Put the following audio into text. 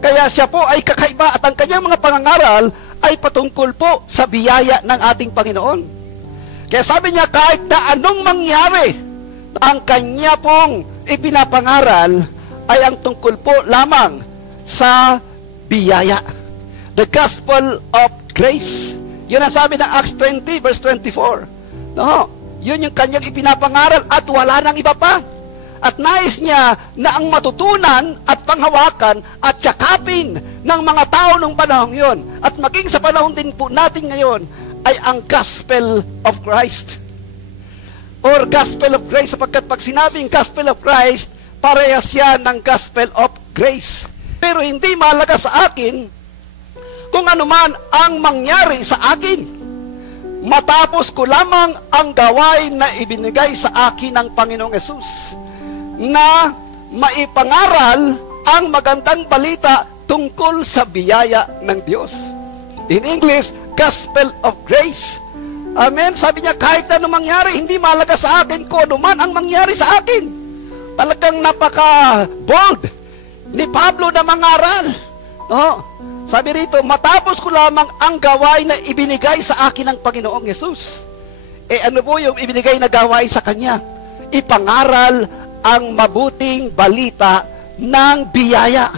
Kaya siya po ay kakaiba at ang kanyang mga pangangaral ay patungkol po sa biyaya ng ating Panginoon. Kaya sabi niya, kahit na anong mangyari, ang kanya pong ipinapangaral ay ang tungkol po lamang sa biyaya. The gospel of grace. Yun ang sabi ng Acts 20 verse 24. No, yun yung kanyang ipinapangaral at wala nang iba pa. At nais niya na ang matutunan at panghawakan at yakapin ng mga tao ng panahon yon at maging sa panahon din po natin ngayon ay ang gospel of Christ or gospel of grace, sapagkat pag sinabing gospel of Christ, parehas yan ng gospel of grace. Pero hindi mahalaga sa akin kung ano man ang mangyari sa akin, matapos ko lamang ang gawain na ibinigay sa akin ng Panginoong Yesus, na maipangaral ang magandang balita tungkol sa biyaya ng Diyos. In English, gospel of grace. Amen. Sabi niya, kahit ano mangyari, hindi mahalaga sa akin kung ano man ang mangyari sa akin. Talagang napaka-bold ni Pablo na mangaral. No? Sabi rito, matapos ko lamang ang gawain na ibinigay sa akin ng Panginoong Yesus. Ano po yung ibinigay na gawain sa Kanya? Ipangaral ang mabuting balita ng biyaya.